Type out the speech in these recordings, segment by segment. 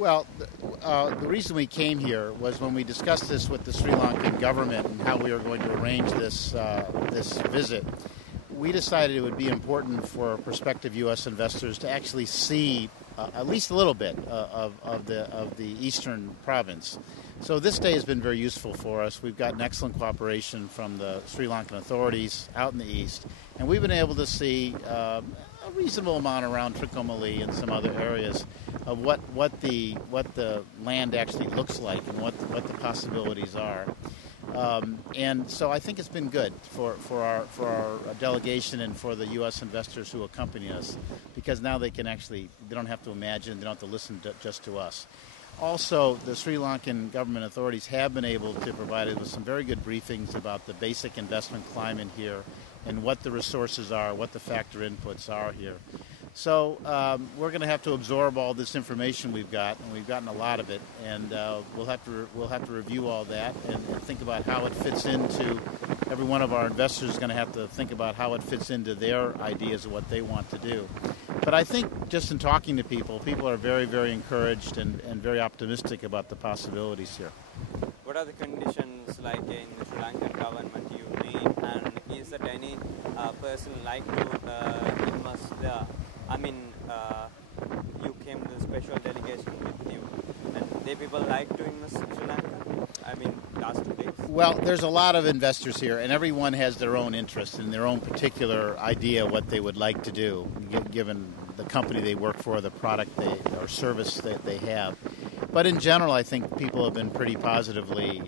Well, the reason we came here was when we discussed this with the Sri Lankan government and how we were going to arrange this visit. We decided it would be important for prospective U.S. investors to actually see at least a little bit of the eastern province. So this day has been very useful for us. We've gotten excellent cooperation from the Sri Lankan authorities out in the east, and we've been able to see a reasonable amount around Trincomalee and some other areas of what the land actually looks like and what the possibilities are. And so I think it's been good for our delegation and for the U.S. investors who accompany us, because now they don't have to imagine, they don't have to listen just to us. Also, the Sri Lankan government authorities have been able to provide us with some very good briefings about the basic investment climate here and what the resources are, what the factor inputs are here. So we're going to have to absorb all this information we've got, and we've gotten a lot of it, and we'll have to review all that and think about how it fits into. Every one of our investors is going to have to think about how it fits into their ideas of what they want to do. But I think just in talking to people are very, very encouraged and very optimistic about the possibilities here. What are the conditions like in the Sri Lankan government you meet, and is that any person like to invest there? I mean, you came to the special delegation with you, and they people like to invest in Sri Lanka? I mean, last 2 days? Well, there's a lot of investors here, and everyone has their own interest and their own particular idea what they would like to do, given the company they work for, the product or service that they have. But in general, I think people have been pretty positively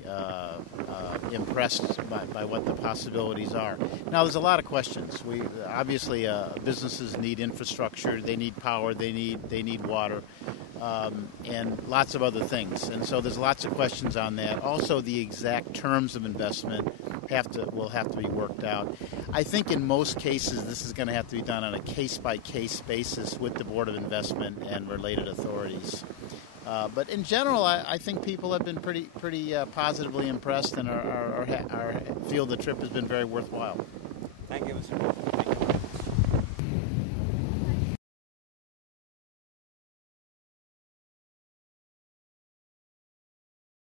impressed by what the possibilities are. Now, there's a lot of questions. Obviously, businesses need infrastructure, they need power, they need water, and lots of other things. And so there's lots of questions on that. Also, the exact terms of investment will have to be worked out. I think in most cases, this is going to have to be done on a case-by-case basis with the Board of Investment and related authorities. But in general, I think people have been pretty positively impressed and feel the trip has been very worthwhile. Thank you, Mr.